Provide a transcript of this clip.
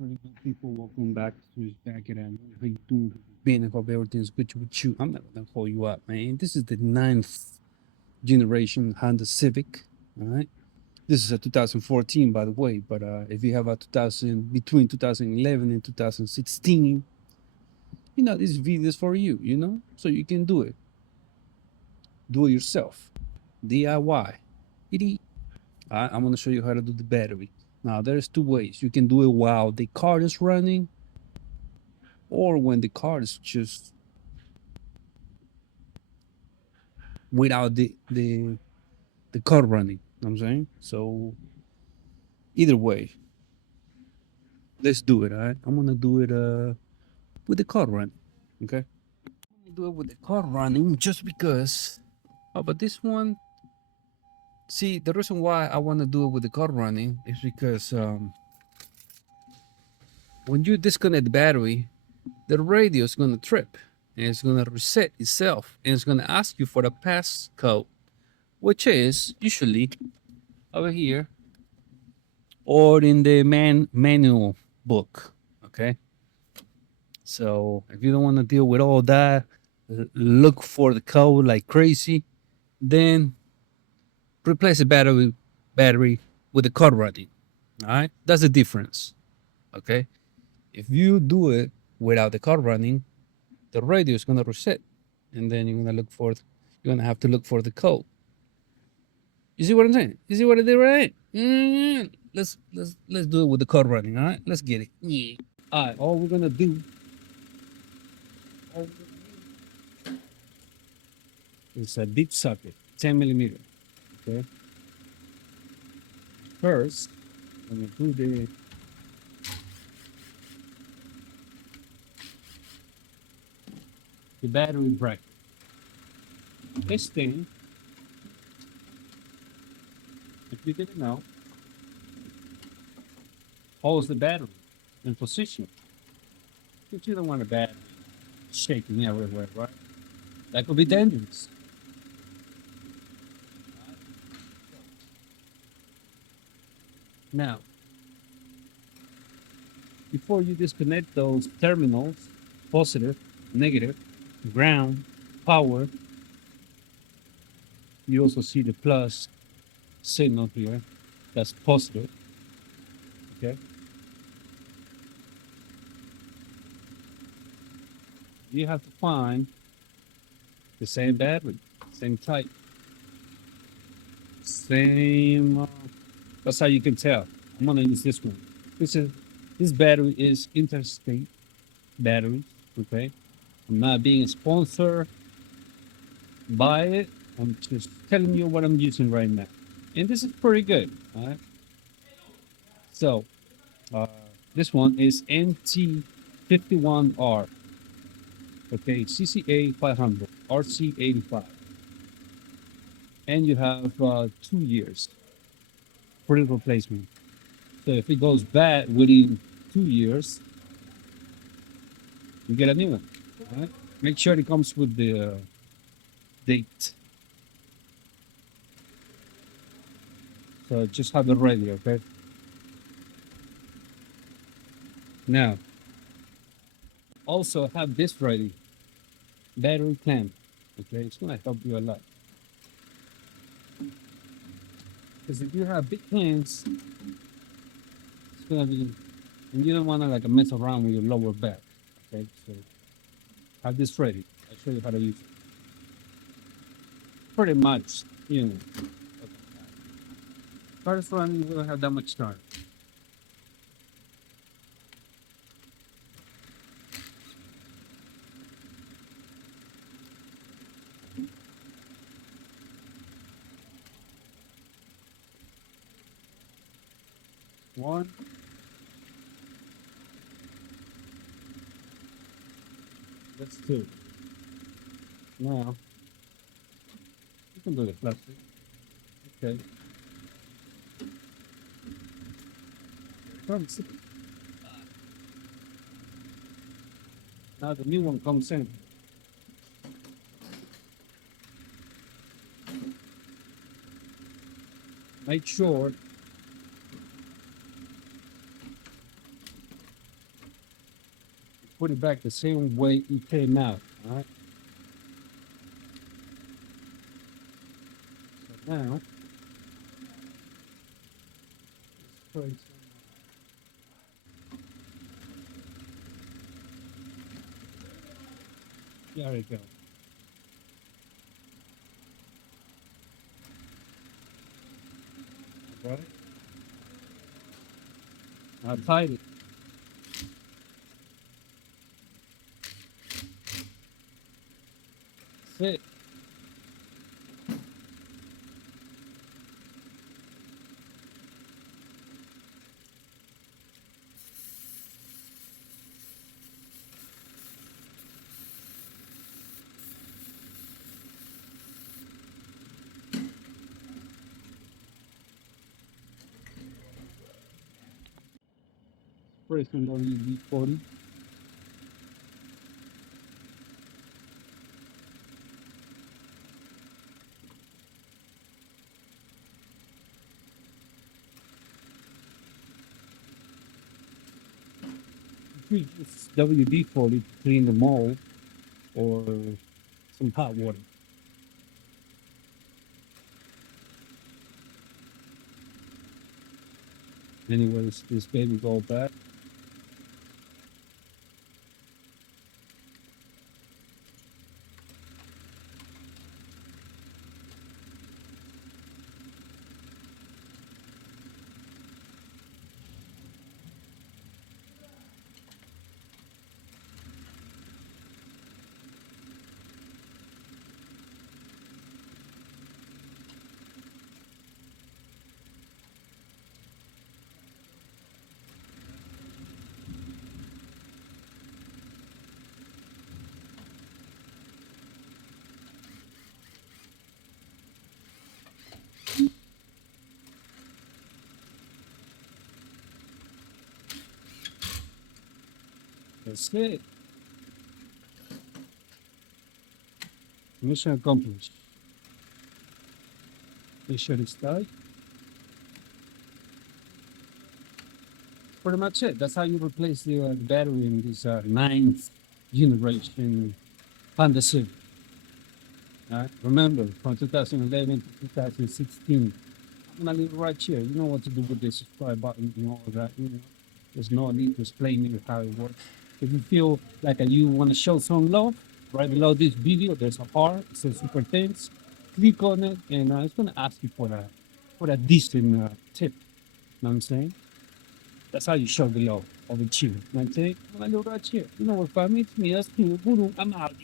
Really good people, welcome back to his back at How you doing? Being, I hope everything's good with you. I'm not gonna hold you up, man. This is the ninth generation Honda Civic. All right. This is a 2014, by the way. But if you have a 2000 between 2011 and 2016, this video is for you. So you can do it. Do it yourself. DIY. It. I'm gonna show you how to do the battery. Now there's two ways. You can do it while the car is running, or when the car is just without the car running. You know what I'm saying? So either way, let's do it. All right. I'm gonna do it with the car running. Okay. I'm gonna do it with the car running just because. Oh, but this one. See, the reason why I want to do it with the car running is because when you disconnect the battery, the radio is gonna trip and it's gonna reset itself and it's gonna ask you for the passcode, which is usually over here or in the manual book. Okay. So if you don't want to deal with all that, look for the code like crazy, then replace the battery with the code running. All right. That's the difference. Okay. If you do it without the code running, the radio is gonna reset. And then you're gonna have to look for the code. You see what I'm saying? You see what I did right? Let's do it with the code running. All right, let's get it. Yeah. All right. All we're gonna do is a deep socket, 10 millimeter. Okay. First, I'm gonna do the battery bracket. This thing, if you didn't know, holds the battery in position. But you don't want a battery shaking everywhere, right? That could be dangerous. Now, before you disconnect those terminals, positive, negative, ground, power, you also see the plus signal here. That's positive. Okay. You have to find the same battery, same type, same. That's how you can tell. I'm gonna use this one. This battery is interstate battery. Okay. I'm not being sponsored by it. I'm just telling you what I'm using right now, and this is pretty good. All right. So uh, this one is NT51R. Okay, CCA 500, RC 85, and you have 2 years free replacement. So if it goes bad within 2 years, you get a new one. All right? Make sure it comes with the date. So just have it ready, okay? Now, also have this ready. Battery clamp. Okay, it's gonna help you a lot. Because if you have big hands, it's gonna be, and you don't wanna like mess around with your lower back. Okay, so have this ready. I'll show you how to use it. Pretty much, first one, we don't have that much time. One, that's two. Now, you can do the plastic. Okay. Comes. Now the new one comes in. Make sure put it back the same way it came out. All right. So now, let's spray some. There we go. All right. Now tight it. That's it. Spray some WD-40. Use WD-40 to clean the mold or some hot water. Anyways, this baby go back. That's it. Mission accomplished. Make sure it's tight. Pretty much it. That's how you replace the battery in this ninth generation Honda Civic. Remember, from 2011 to 2016. I'm gonna leave it right here. You know what to do with the subscribe button and all of that. You know, there's no need to explain you how it works. If you feel like you want to show some love, right below this video, there's a heart. It says super thanks. Click on it, and it's gonna ask you for that decent tip. Know what I'm saying? That's how you show the love of a cheer. You know what I'm saying? I'm gonna leave it right here. You know what, family? It's me, that's me, Guru. I'm out.